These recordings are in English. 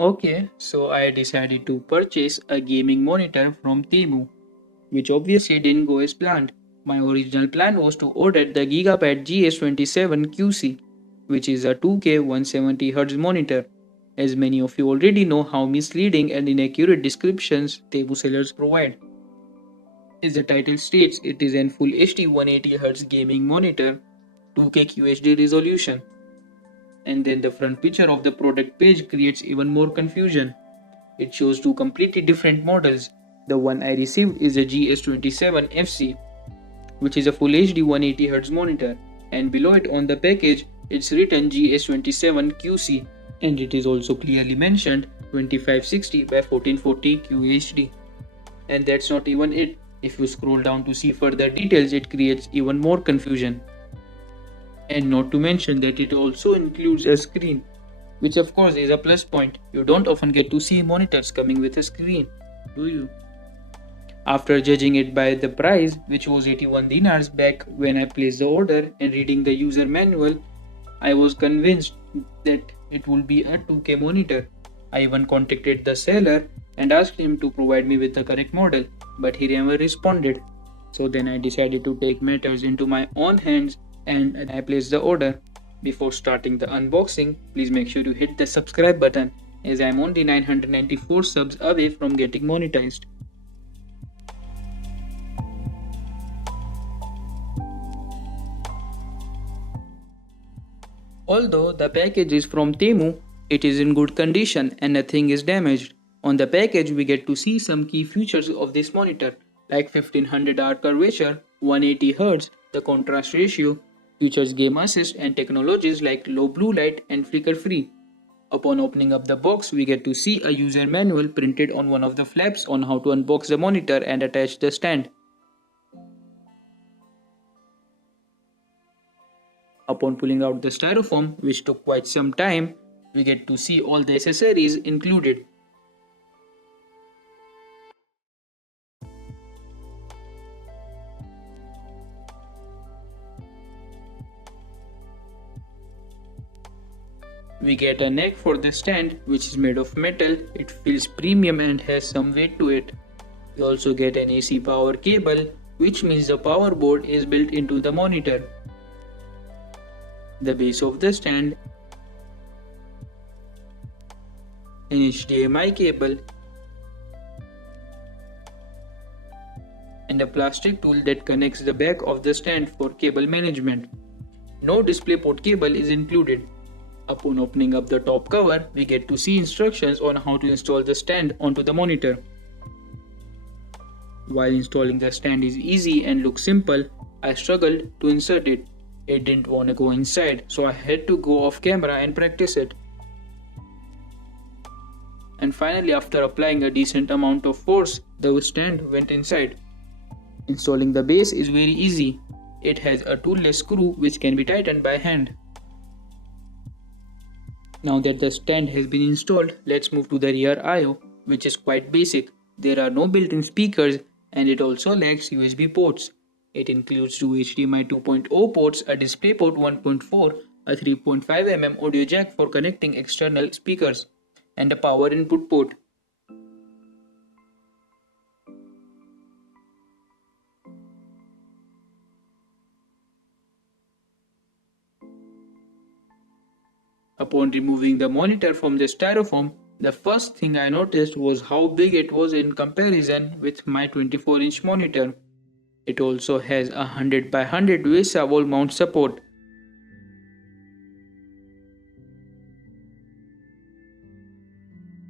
Okay, so I decided to purchase a gaming monitor from Temu, which obviously didn't go as planned. My original plan was to order the Gigabyte GS27FC, which is a 2K 170Hz monitor. As many of you already know how misleading and inaccurate descriptions Temu sellers provide. As the title states, it is an full HD 180Hz gaming monitor, 2K QHD resolution. And then the front picture of the product page creates even more confusion. It shows two completely different models. The one I received is a GS27FC, which is a Full HD 180Hz monitor, and below it on the package it's written GS27QC, and it is also clearly mentioned 2560 by 1440 QHD. And that's not even it. If you scroll down to see further details, it creates even more confusion. And not to mention that it also includes a screen, which of course is a plus point. You don't often get to see monitors coming with a screen, do you? After judging it by the price, which was 81 dinars back when I placed the order, and reading the user manual, I was convinced that it would be a 2K monitor. I even contacted the seller and asked him to provide me with the correct model, but he never responded. So then I decided to take matters into my own hands and I placed the order. Before starting the unboxing, please make sure you hit the subscribe button, as I am only 994 subs away from getting monetized. Although the package is from Temu, it is in good condition and nothing is damaged. On the package, we get to see some key features of this monitor, like 1500R curvature, 180Hz, the contrast ratio, features game assist, and technologies like low blue light and flicker free. Upon opening up the box, we get to see a user manual printed on one of the flaps on how to unbox the monitor and attach the stand. Upon pulling out the styrofoam, which took quite some time, we get to see all the accessories included. We get a neck for the stand, which is made of metal. It feels premium and has some weight to it. We also get an AC power cable, which means the power board is built into the monitor. The base of the stand, an HDMI cable, and a plastic tool that connects the back of the stand for cable management. No DisplayPort cable is included. Upon opening up the top cover, we get to see instructions on how to install the stand onto the monitor. While installing the stand is easy and looks simple, I struggled to insert it. It didn't want to go inside, so I had to go off camera and practice it. And finally, after applying a decent amount of force, the stand went inside. Installing the base is very easy. It has a toolless screw which can be tightened by hand. Now that the stand has been installed, let's move to the rear I/O, which is quite basic. There are no built-in speakers and it also lacks USB ports. It includes two HDMI 2.0 ports, a DisplayPort 1.4, a 3.5mm audio jack for connecting external speakers, and a power input port. Upon removing the monitor from the styrofoam, the first thing I noticed was how big it was in comparison with my 24-inch monitor. It also has a 100 by 100 VESA wall mount support.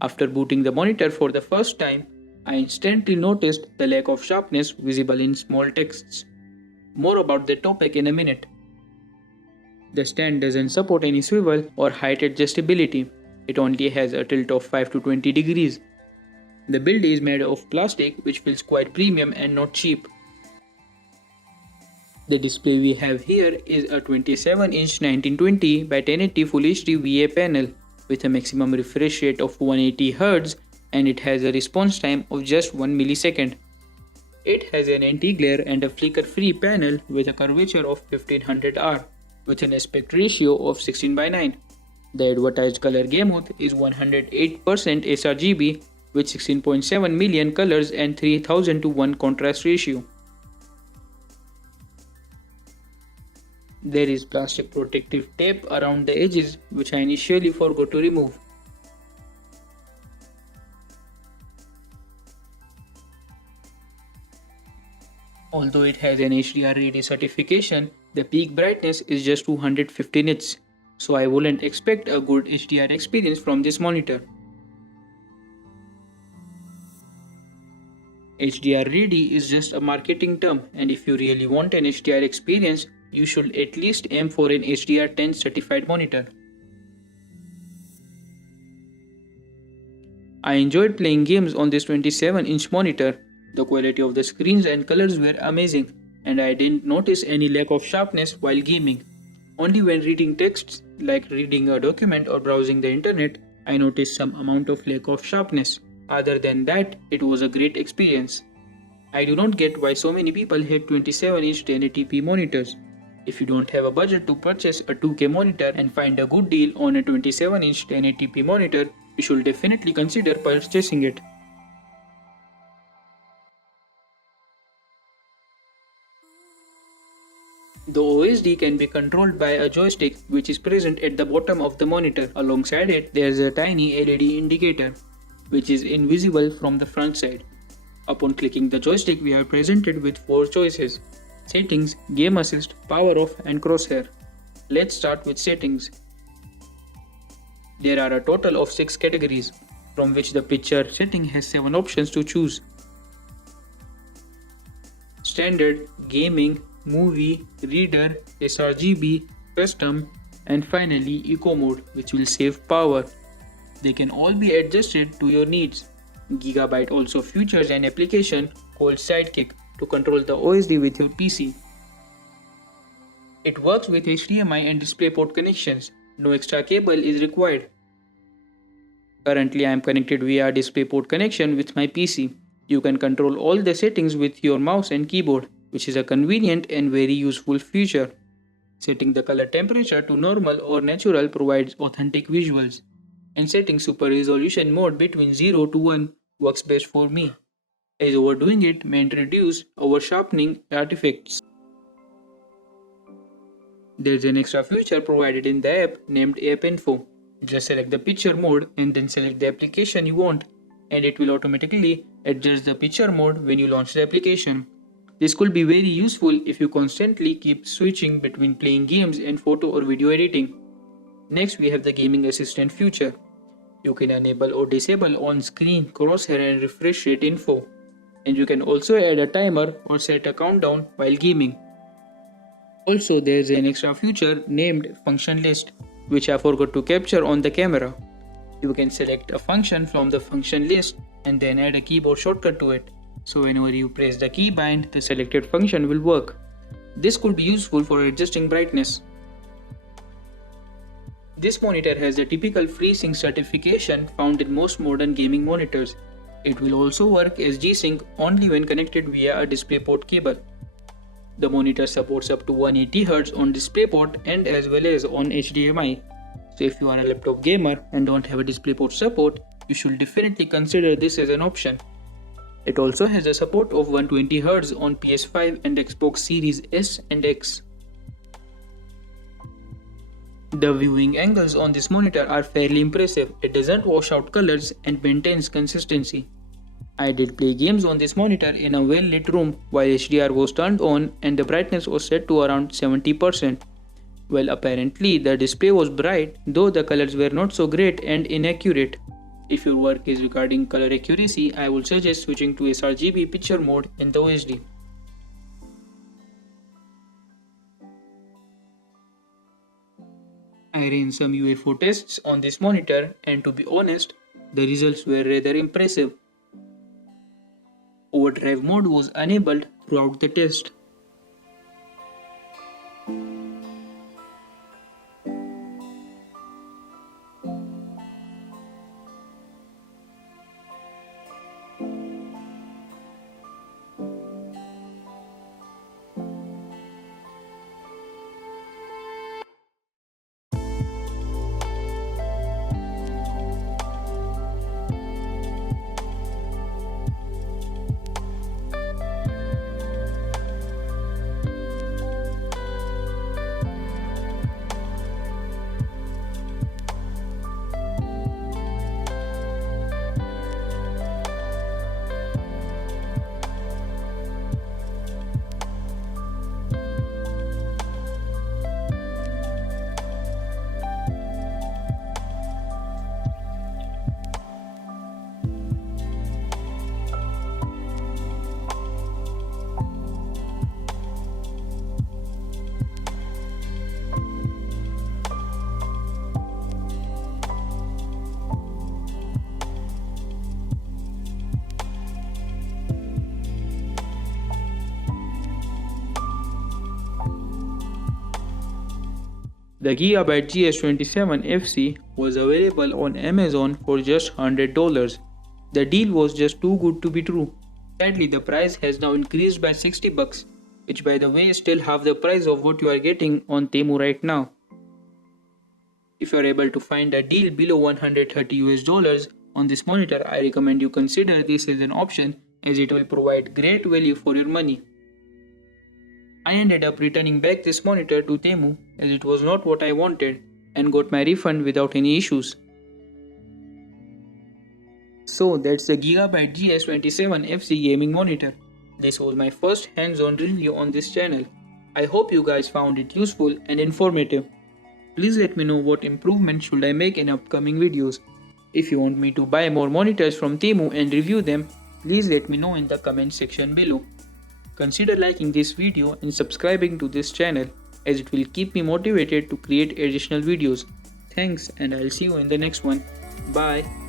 After booting the monitor for the first time, I instantly noticed the lack of sharpness visible in small texts. More about that topic in a minute. The stand doesn't support any swivel or height adjustability. It only has a tilt of 5 to 20 degrees. The build is made of plastic, which feels quite premium and not cheap. The display we have here is a 27-inch 1920 by 1080 Full HD VA panel with a maximum refresh rate of 180Hz, and it has a response time of just 1 millisecond. It has an anti-glare and a flicker-free panel with a curvature of 1500R with an aspect ratio of 16:9. The advertised color gamut is 108% sRGB with 16.7 million colors and 3000 to 1 contrast ratio. There is plastic protective tape around the edges which I initially forgot to remove. Although it has an HDR-ready certification, the peak brightness is just 250 nits, so I wouldn't expect a good HDR experience from this monitor. HDR ready is just a marketing term, and if you really want an HDR experience, you should at least aim for an HDR10 certified monitor. I enjoyed playing games on this 27-inch monitor. The quality of the screens and colors were amazing, and I didn't notice any lack of sharpness while gaming. Only when reading texts, like reading a document or browsing the internet, I noticed some amount of lack of sharpness. Other than that, it was a great experience. I do not get why so many people have 27-inch 1080p monitors. If you don't have a budget to purchase a 2K monitor and find a good deal on a 27-inch 1080p monitor, you should definitely consider purchasing it. The OSD can be controlled by a joystick which is present at the bottom of the monitor. Alongside it, there is a tiny LED indicator which is invisible from the front side. Upon clicking the joystick, we are presented with 4 choices: Settings, Game Assist, Power Off and Crosshair. Let's start with Settings. There are a total of 6 categories, from which the picture setting has 7 options to choose: Standard, Gaming, Movie, Reader, sRGB, Custom, and finally Eco Mode, which will save power. They can all be adjusted to your needs. Gigabyte also features an application called Sidekick to control the OSD with your PC. It works with HDMI and DisplayPort connections. No extra cable is required. Currently, I am connected via DisplayPort connection with my PC. You can control all the settings with your mouse and keyboard, which is a convenient and very useful feature. Setting the color temperature to normal or natural provides authentic visuals, and setting super resolution mode between 0 to 1 works best for me, as overdoing it may introduce over-sharpening artifacts. There's an extra feature provided in the app named App Info. Just select the picture mode and then select the application you want, and it will automatically adjust the picture mode when you launch the application. This could be very useful if you constantly keep switching between playing games and photo or video editing. Next, we have the Gaming Assistant feature. You can enable or disable on-screen crosshair and refresh rate info, and you can also add a timer or set a countdown while gaming. Also, there is an extra feature named Function List, which I forgot to capture on the camera. You can select a function from the function list and then add a keyboard shortcut to it. So whenever you press the keybind, the selected function will work. This could be useful for adjusting brightness. This monitor has the typical FreeSync certification found in most modern gaming monitors. It will also work as G-Sync only when connected via a DisplayPort cable. The monitor supports up to 180Hz on DisplayPort and as well as on HDMI. So if you are a laptop gamer and don't have a DisplayPort support, you should definitely consider this as an option. It also has a support of 120Hz on PS5 and Xbox Series S and X. The viewing angles on this monitor are fairly impressive. It doesn't wash out colors and maintains consistency. I did play games on this monitor in a well-lit room while HDR was turned on and the brightness was set to around 70%. Well, apparently the display was bright, though the colors were not so great and inaccurate. If your work is regarding color accuracy, I would suggest switching to sRGB picture mode in the OSD. I ran some UFO tests on this monitor, and to be honest, the results were rather impressive. Overdrive mode was enabled throughout the test. The Gigabyte GS27FC was available on Amazon for just $100. The deal was just too good to be true. Sadly, the price has now increased by 60 bucks, which by the way is still half the price of what you are getting on Temu right now. If you are able to find a deal below 130 US dollars on this monitor, I recommend you consider this as an option as it will provide great value for your money. I ended up returning back this monitor to Temu as it was not what I wanted and got my refund without any issues. So that's the Gigabyte GS27FC gaming monitor. This was my first hands-on review on this channel. I hope you guys found it useful and informative. Please let me know what improvements should I make in upcoming videos. If you want me to buy more monitors from Temu and review them, please let me know in the comment section below. Consider liking this video and subscribing to this channel as it will keep me motivated to create additional videos. Thanks, and I'll see you in the next one. Bye.